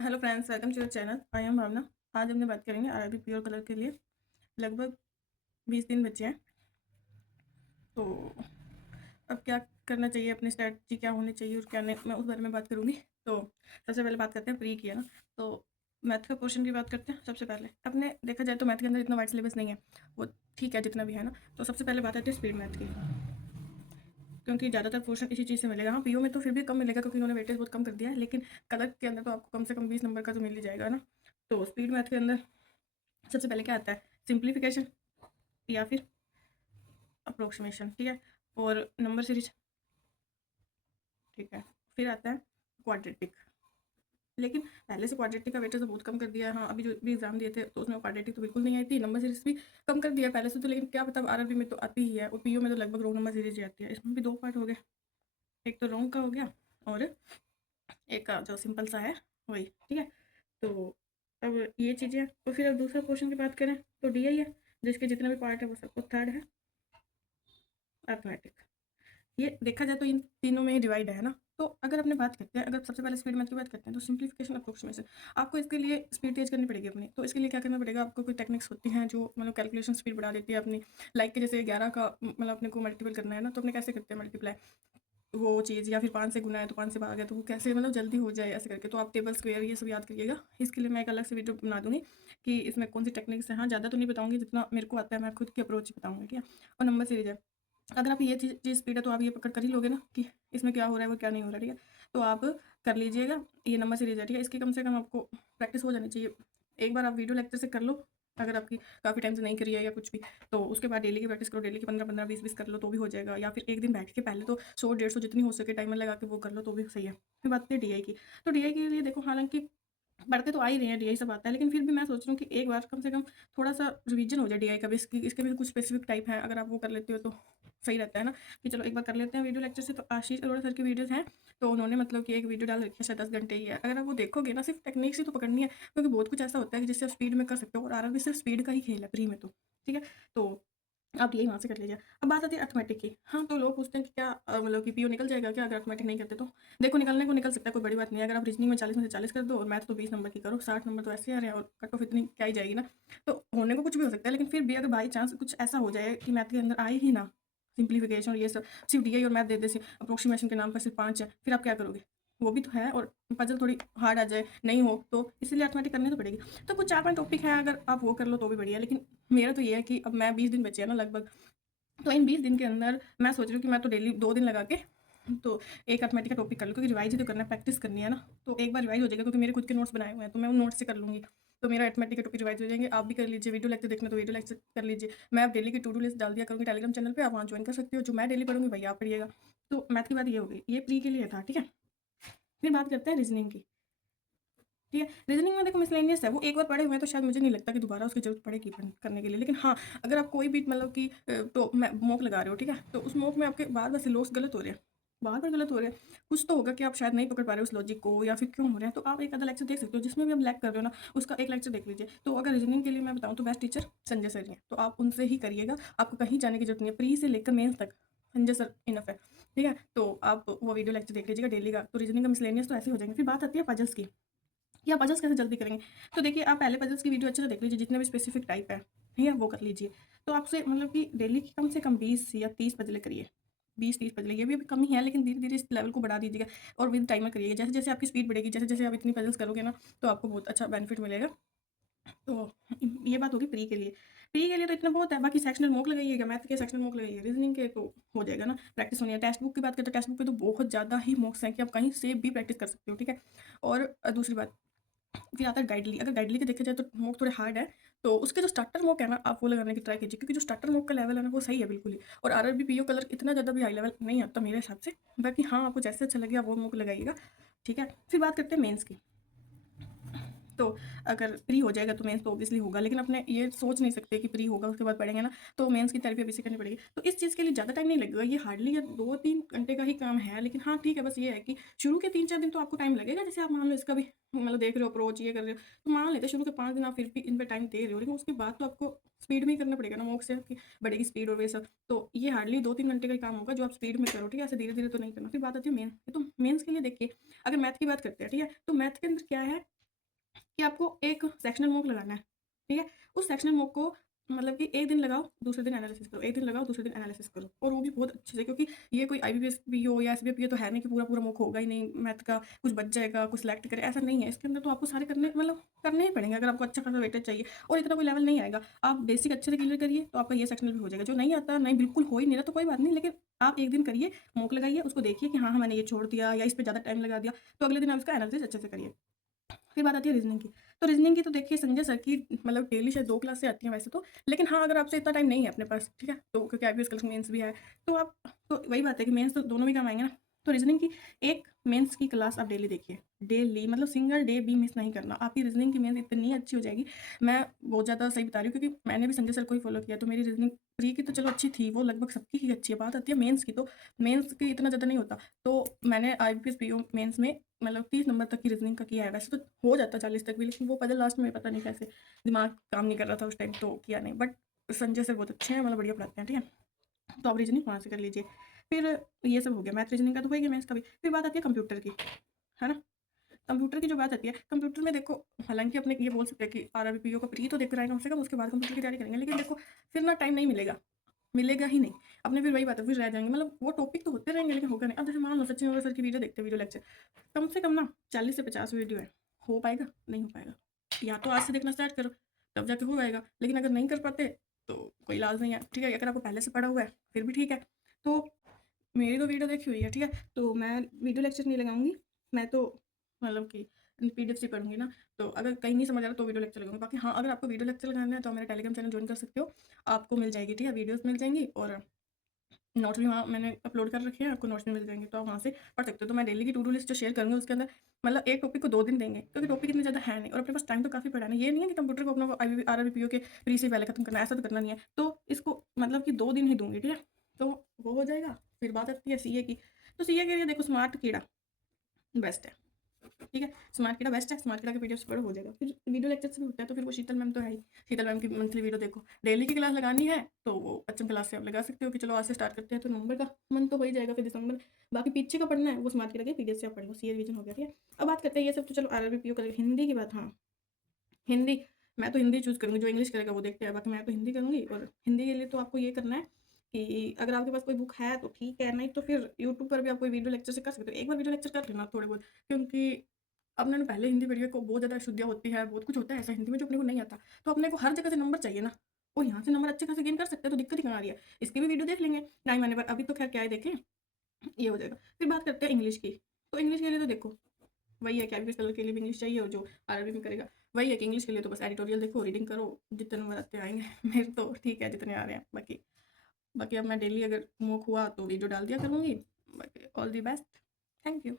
Hello friends, welcome to your channel. I am Bhavna. आज हमने बात करेंगे आरआरबी प्योर कलर के लिए। लगभग 20 दिन बचे हैं। तो अब क्या करना चाहिए, अपनी स्ट्रैटेजी क्या होनी चाहिए और क्या नहीं, मैं उस बारे में बात करूँगी। तो सबसे पहले बात करते हैं प्री की, है ना। तो मैथ का क्वेश्चन की बात करते हैं। सबसे पहले अपने देखा जाए तो मैथ के अंदर इतना वाइड सिलेबस नहीं है, वो ठीक है जितना भी है ना। तो सबसे पहले बात आती है स्पीड मैथ की, क्योंकि ज़्यादातर पोर्शन इसी चीज़ से मिलेगा। हाँ, पीओ में तो फिर भी कम मिलेगा क्योंकि उन्होंने वेटेज बहुत कम कर दिया है, लेकिन कलर के अंदर तो आपको कम से कम 20 नंबर का तो मिल ही जाएगा ना। तो स्पीड मैथ के अंदर सबसे पहले क्या आता है, सिंप्लीफिकेशन या फिर अप्रोक्सीमेशन, ठीक है, और नंबर सीरीज, ठीक है। फिर आता है क्वाड्रेटिक, लेकिन पहले से क्वाड्रेटिक का वेटेज तो बहुत कम कर दिया है। हाँ, अभी जो भी एग्जाम दिए थे तो उसमें क्वाड्रेटिक तो बिल्कुल नहीं आई थी, नंबर सीरीज भी कम कर दिया पहले से तो, लेकिन क्या पता आरआरबी में तो आती ही है, और पीओ में तो लगभग रोंग नंबर सीरीज ही आती है। इसमें भी दो पार्ट हो गए, एक तो रोंग का हो गया और एक का जो सिंपल सा है वही, ठीक है। तो अब ये चीज़ें, तो फिर अब दूसरा क्वेश्चन की बात करें तो डी आई है, जिसके जितने भी पार्ट है वो सबको थर्ड है अर्थमेटिक। ये देखा जाए तो इन तीनों में ही डिवाइड है ना। तो अगर अपने बात करते हैं, अगर सबसे पहले स्पीड मैथ की बात करते हैं तो सिंप्लीफिकेशन अप्रोक्सीमेशन, आपको इसके लिए स्पीड तेज करनी पड़ेगी अपनी। तो इसके लिए क्या करना पड़ेगा आपको, कोई टेक्निक्स होती हैं जो मतलब कैलकुलेशन स्पीड बढ़ा देती है अपनी। लाइक के जैसे 11 का मतलब अपने को मल्टीपल करना है ना, तो अपने कैसे करते हैं मल्टीप्लाई, वो चीज़, या फिर 5 से गुना है तो 5 से भाग है तो वो कैसे मतलब जल्दी हो जाए ऐसे करके। तो आप टेबल स्क्वायर ये सब याद करिएगा। इसके लिए मैं एक अलग से वीडियो बना दूंगी कि इसमें कौन सी टेक्निक्स है। हाँ, ज़्यादा तो नहीं बताऊंगी, जितना मेरे को आता है मैं खुद की अप्रोच बताऊंगी, ठीक है। और नंबर सीरीज है, अगर आप ये चीज़ स्पीड है तो आप ये पकड़ कर ही लोगे ना कि इसमें क्या हो रहा है वो क्या नहीं हो रहा है, ठीक है। तो आप कर लीजिएगा, ये नंबर सीरीज है, ठीक है। इसकी कम से कम आपको प्रैक्टिस हो जानी चाहिए। एक बार आप वीडियो लेक्चर से कर लो, अगर आपकी काफ़ी टाइम से नहीं करी है या कुछ भी, तो उसके बाद डेली की प्रैक्टिस करो। डेली की 15-15, 20-20 कर लो तो भी हो जाएगा, या फिर एक दिन बैठ के पहले तो 100-150 जितनी हो सके टाइमर लगा के वो कर लो तो भी सही है। फिर बात है डीआई की। तो डीआई के लिए देखो, हालांकि पढ़ते तो आ ही रहे हैं, डीआई सब आता है, लेकिन फिर भी मैं सोच रही हूँ कि एक बार कम से कम थोड़ा-सा रिवीजन हो जाए डीआई का भी। इसके भी कुछ स्पेसिफिक टाइप हैं, अगर आप वो कर लेते हो तो सही रहता है ना, कि चलो एक बार कर लेते हैं वीडियो लेक्चर से। तो आशीष अरोड़ा सर की वीडियोज़ हैं, तो उन्होंने मतलब कि एक वीडियो डाल रखी है, शायद 10 घंटे ही है। अगर आप वो देखोगे ना, सिर्फ टेक्निक्स ही तो पकड़नी है, क्योंकि बहुत कुछ ऐसा होता है कि जिससे आप स्पीड में कर सकते हो, और आरआरबी सिर्फ स्पीड का ही खेल है प्री में तो, ठीक है। तो आप यही वहाँ से कर लीजिए। अब बात आती है अर्थमेटिक की। हाँ, तो लोग पूछते हैं कि क्या मतलब कि पीओ निकल जाएगा क्या अगर अर्थमेटिक नहीं करते तो? देखो, निकलने को निकल सकता है, कोई बड़ी बात नहीं है। अगर आप रीजनिंग में 40 में से 40 कर दो और मैथ तो 20 नंबर की करो, 60 नंबर तो ऐसे आ रहे हैं और कट ऑफ इतनी क्या ही जाएगी ना। तो होने को कुछ भी हो सकता है, लेकिन फिर भी अगर बाई चांस कुछ ऐसा हो जाए कि मैथ के अंदर आए ही ना, सिंप्लीफिकेशन और ये सब, सिर्फ डीआई और मैथ दे दे, सिर्फ अप्रोक्सीमेशन के नाम पर सिर्फ 5 है, फिर आप क्या करोगे? वो भी तो है, और पजल थोड़ी हार्ड आ जाए, नहीं हो तो इसीलिए अर्थमेटिक करनी तो पड़ेगी। तो कुछ 4-5 टॉपिक हैं, अगर आप वो कर लो तो भी बढ़िया है। लेकिन मेरा तो ये है कि अब मैं 20 दिन बचे हैं ना लगभग, तो इन 20 दिन के अंदर मैं सोच रही हूँ कि मैं तो डेली 2 दिन लगा के तो एक अर्थमेटिक का टॉपिक कर लूँ, क्योंकि रिवाइज ही तो करना है, प्रैक्टिस करनी है ना। तो एक बार रिवाइज हो जाएगा, क्योंकि मेरे खुद के नोट्स बनाए हुए हैं तो मैं उन नोट्स से कर लूँगी। तो मेरा अर्थमेटिक के टॉपिक रिवाइज हो जाएंगे। आप भी कर लीजिए, वीडियो लेक्चर देखना तो वीडियो लेक्चर कर लीजिए। मैं अब डेली की टू डू लिस्ट डाल दिया करूँगी टेलीग्राम चैनल पे, आप वहाँ ज्वाइन कर सकते हो। जो मैं डेली पढ़ूँगी वही आप पढ़िएगा। तो मैथ की बात ये हो गई, ये प्री के लिए था, ठीक है। फिर बात करते हैं रीजनिंग की, ठीक है। रीजनिंग में देखो मिसलेनियस है, वो एक बार पढ़े हुए हैं तो शायद मुझे नहीं लगता कि दोबारा उसकी जरूरत पड़ेगी करने के लिए। लेकिन हाँ, अगर आप कोई भी मतलब कि तो मॉक लगा रहे हो, ठीक है, तो उस मॉक में आपके बार बार सिलोस गलत हो रहे हैं, बार बार गलत हो रहे हैं, कुछ तो होगा कि आप शायद नहीं पकड़ पा रहे हो उस लॉजिक को, या फिर क्यों हो रहा है। तो आप एक आधा लेक्चर देख सकते हो, जिसमें भी आप लैग कर रहे हो ना, उसका एक लेक्चर देख लीजिए। तो अगर रीजनिंग के लिए मैं बताऊँ तो बेस्ट टीचर संजय सर ही हैं, तो आप उनसे ही करिएगा। आपको कहीं जाने की जरूरत नहीं है, प्री से लेकर मेंस तक संजय सर इनफ है, ठीक है। तो आप वो वीडियो लेक्चर देख लीजिएगा डेली का। तो रीजनिंग का मिसलेनियस तो ऐसे हो जाएंगे। फिर बात आती है पजल्स की, कि आप पजल्स कैसे जल्दी करेंगे। तो देखिए, आप पहले पजल्स की वीडियो अच्छे से देख लीजिए, जितने भी स्पेसिफिक टाइप है, ठीक है, वो कर लीजिए। तो आपसे मतलब कि डेली की कम से कम 20 या 30 पजलें करिए, 20-30 पजलें। ये भी अभी कम ही है, लेकिन धीरे धीरे इस लेवल को बढ़ा दीजिएगा, और विद टाइमर करिएगा। जैसे जैसे आपकी स्पीड बढ़ेगी, जैसे जैसे आप इतनी पजल्स करोगे ना, तो आपको बहुत अच्छा बेनिफिट मिलेगा। तो ये बात होगी प्री के लिए। प्री के लिए तो इतना बहुत है, बाकी सेक्शनल मॉक लगाइएगा, मैथ के सेक्शनल मॉक लगाइए, रीजनिंग के तो हो जाएगा ना, प्रैक्टिस होनी है। टेक्स्ट बुक की बात करें तो टेक्स्ट बुक पे तो बहुत ज़्यादा ही मॉक्स हैं कि आप कहीं से भी प्रैक्टिस कर सकते हो, ठीक है। और दूसरी बात, फिर आता है गाइडली। अगर गाइडली के देखा जाए तो मॉक थोड़े हार्ड है, तो उसके जो स्टार्टर मॉक है ना, आप वो लगाने की ट्राई कीजिए, क्योंकि जो स्टार्टर मॉक का लेवल है ना वो सही है बिल्कुल ही। और आरआरबी पीओ कलर इतना ज़्यादा भी हाई लेवल नहीं आता मेरे हिसाब से। बाकी हाँ, आपको जैसे अच्छा लगेगा वो मॉक लगाइएगा, ठीक है। फिर बात करते हैं मेंस की। तो अगर प्री हो जाएगा तो मेंस तो ऑब्वियसली होगा, लेकिन अपने ये सोच नहीं सकते कि प्री होगा उसके बाद पढ़ेंगे ना, तो मेंस की तैयारी अभी से करनी पड़ेगी। तो इस चीज़ के लिए ज़्यादा टाइम नहीं लगेगा, ये हार्डली या 2-3 घंटे का ही काम है। लेकिन हाँ, ठीक है, बस ये है कि शुरू के 3-4 दिन तो आपको टाइम लगेगा। जैसे आप मान लो इसका भी मतलब देख रहे हो अप्रोच, ये कर रहे हो, तो मान लेते हैं शुरू के 5 दिन आप फिर भी इन पे टाइम दे रहे हो, लेकिन उसके बाद तो आपको स्पीड में ही करना पड़ेगा ना, मॉक से आपकी बढ़ेगी स्पीड और ये सब। तो ये हार्डली 2-3 घंटे का ही काम होगा जो आप स्पीड में करो, ठीक है। ऐसे धीरे धीरे तो नहीं करना। फिर बात आती है मेन, तो मेन्स के लिए देखिए, अगर मैथ की बात करते हैं, ठीक है, तो मैथ के अंदर क्या है, कि आपको एक सेक्शनल मॉक लगाना है, ठीक है? उस सेक्शनल मॉक को मतलब कि एक दिन लगाओ, दूसरे दिन एनालिसिस करो, एक दिन लगाओ, दूसरे दिन एनालिसिस करो, और वो भी बहुत अच्छे से, क्योंकि ये कोई आईबीपीएस पीओ या एसबीआई पीओ तो है नहीं कि पूरा-पूरा मॉक होगा ही नहीं, मैथ का कुछ बच जाएगा, कुछ सिलेक्ट करे, ऐसा नहीं है। इसके अंदर तो आपको सारे करने मतलब करने ही पड़ेंगे अगर आपको अच्छा खासा वेटेज चाहिए, और इतना कोई लेवल नहीं आएगा। आप बेसिक अच्छे से क्लियर करिए तो आपका ये सेक्शनल भी हो जाएगा। जो नहीं आता, नहीं बिल्कुल हो ही नहीं रहा तो कोई बात नहीं, लेकिन आप एक दिन करिए, मॉक लगाइए, उसको देखिए कि हाँ, हाँ, मैंने ये छोड़ दिया या इस पे ज़्यादा टाइम लगा दिया, तो अगले दिन आप इसका एनालिसिस अच्छे से करिए। फिर बात आती है रीज़निंग की। तो रीज़निंग की तो देखिए संजय सर की मतलब डेली शायद 2 क्लासें आती हैं वैसे तो। लेकिन हाँ, अगर आपसे इतना टाइम नहीं है अपने पास, ठीक है? तो क्योंकि आईबीएस कल मेंस भी है, तो आप तो वही बात है कि मेंस तो दोनों भी काम आएँगे ना। तो रीज़निंग की एक मेंस की क्लास आप डेली देखिए। डेली मतलब सिंगल डे भी मिस नहीं करना। आपकी रीज़निंग की मेंस इतनी अच्छी हो जाएगी, मैं बहुत ज़्यादा सही बता रही हूँ, क्योंकि मैंने भी संजय सर को ही फ़ॉलो किया, तो मेरी रीज़निंग प्री की तो चलो अच्छी थी, वो लगभग सबकी ही अच्छी है। बात आती है मेंस की, तो मेंस की इतना ज़्यादा नहीं होता। तो मैंने आईबीपीएस पीओ मेंस में मतलब 30 नंबर तक की रीज़निंग का किया है। वैसे तो हो जाता 40 तक भी, लेकिन वो पज़ल लास्ट में पता नहीं कैसे दिमाग काम नहीं कर रहा था उस टाइम, तो किया नहीं। बट संजय सर बहुत अच्छे हैं, मतलब बढ़िया पढ़ाते हैं, ठीक है? तो आप रीज़निंग वहाँ से कर लीजिए। फिर ये सब हो गया, मैथ रीज़निंग का तो हो ही गया, मेंस का भी। फिर बात आती है कंप्यूटर की, है ना? कंप्यूटर की जो बात आती है, कंप्यूटर में देखो, हालाँकि अपने ये बोल सकते हैं कि आरआरबी पीओ का प्री तो देकर आएँ कम से कम, उसके बाद कंप्यूटर की तैयारी करेंगे। लेकिन देखो, फिर ना टाइम नहीं मिलेगा, मिलेगा ही नहीं। अपने फिर वही बात है, फिर रह जाएँगे, मतलब वो टॉपिक तो होते रहेंगे लेकिन होगा नहीं। अब जैसे मान लो सचिन ओझा सर की वीडियो देखते हैं, वीडियो लेक्चर, कम से कम ना 40 से 50 वीडियो है। हो पाएगा? नहीं हो पाएगा। या तो आज से देखना स्टार्ट करो, तब जाके हो पाएगा। लेकिन अगर नहीं कर पाते, तो कोई इलाज नहीं है, ठीक है? अगर आपको पहले से पढ़ा हुआ है, फिर भी ठीक है। तो मेरी तो वीडियो देखी हुई है, ठीक है? तो मैं वीडियो लेक्चर नहीं लगाऊँगी, मैं तो मतलब कि पीडीएफ से पढ़ूँगी ना, तो अगर कहीं नहीं समझ आ रहा तो वीडियो लेक्चर लगाऊँगी। बाकी हाँ, अगर आपको वीडियो लेक्चर लगाना है तो आप मेरा टेलीग्राम चैनल जॉइन कर सकते हो, आपको मिल जाएगी, ठीक है? वीडियोज़ मिल जाएँगी, और नोट्स भी वहाँ मैंने अपलोड कर रखे हैं, आपको नोट्स भी मिल जाएँगे, तो आप वहाँ से पढ़ सकते हो। तो मैं डेली की टू डू लिस्ट जो शेयर करूँगी उसके अंदर मतलब एक टॉपिक को 2 दिन देंगे, क्योंकि टॉपिक इतने ज़्यादा है नहीं, और अपने पास टाइम तो काफ़ी पड़ा है ना। ये नहीं है कि कंप्यूटर को अपना आरआरबी-पीओ के प्री से पहले खत्म करना है, ऐसा तो करना नहीं है। तो इसको मतलब कि 2 दिन ही दूँगी, ठीक है? तो वो हो जाएगा। फिर बात आती है सीए की, तो सीए के लिए देखो स्मार्ट कीड़ा बेस्ट है। ठीक है? स्मार्ट कीड़ा बेस्ट है, स्मार्ट कीड़ा के पीडीएफ से पढ़ो हो जाएगा। फिर वीडियो लेक्चर से भी होता है, तो फिर वो शीतल मैम तो है ही, शीतल मैम की मंथली वीडियो देखो। डेली की क्लास लगानी है, तो वो बच्चों क्लास से आप लगा सकते हो कि चलो आज से स्टार्ट करते हैं, तो नवंबर का मंथ तो हो ही जाएगा, फिर दिसंबर। बाकी पीछे का पढ़ना है, वो स्मार्ट कीड़ा के पीडीएफ से आप पढ़ लो, सीए रिवीजन हो गया, ठीक है? अब बात करते हैं ये सब तो चलो आरआरबी, पीओ कर हिंदी की बात, हाँ, हिंदी, मैं तो हिंदी चूज़ करूँगी, जो इंग्लिश करेगा वो देखते हैं, बाकी मैं तो हिंदी करूँगी। और हिंदी के लिए तो आपको ये करना है कि अगर आपके पास कोई बुक है तो ठीक है, नहीं तो फिर यूट्यूब पर भी आप कोई वीडियो लेक्चर से कर सकते हो। एक बार वीडियो लेक्चर कर लेना थोड़े बहुत, क्योंकि अब मैंने पहले हिंदी पढ़ी है, को बहुत ज़्यादा अशुद्धियाँ होती है, बहुत कुछ होता है ऐसा हिंदी में जो अपने को नहीं आता। तो अपने को हर जगह से नंबर चाहिए ना, और यहाँ से नंबर अच्छे खासे गेन कर सकते हैं, तो दिक्कत ही कहाँ आ रही है? इसकी भी वीडियो देख लेंगे टाइम आने पर, अभी तो खैर क्या है देखें, ये हो जाएगा। फिर बात करते हैं इंग्लिश की, तो इंग्लिश के लिए तो देखो, वही है कि आईबीपीएस कलर के लिए भी इंग्लिश चाहिए, और जो आरआरबी में करेगा वही है कि इंग्लिश के लिए तो बस एडिटोरियल देखो, रीडिंग करो, जितने नंबर आते आएँगे। मेरे तो ठीक है जितने आ रहे हैं, बाकी बाकी अब मैं डेली अगर मॉक हुआ तो वीडियो डाल दिया करूँगी। बाकी all the best, thank you.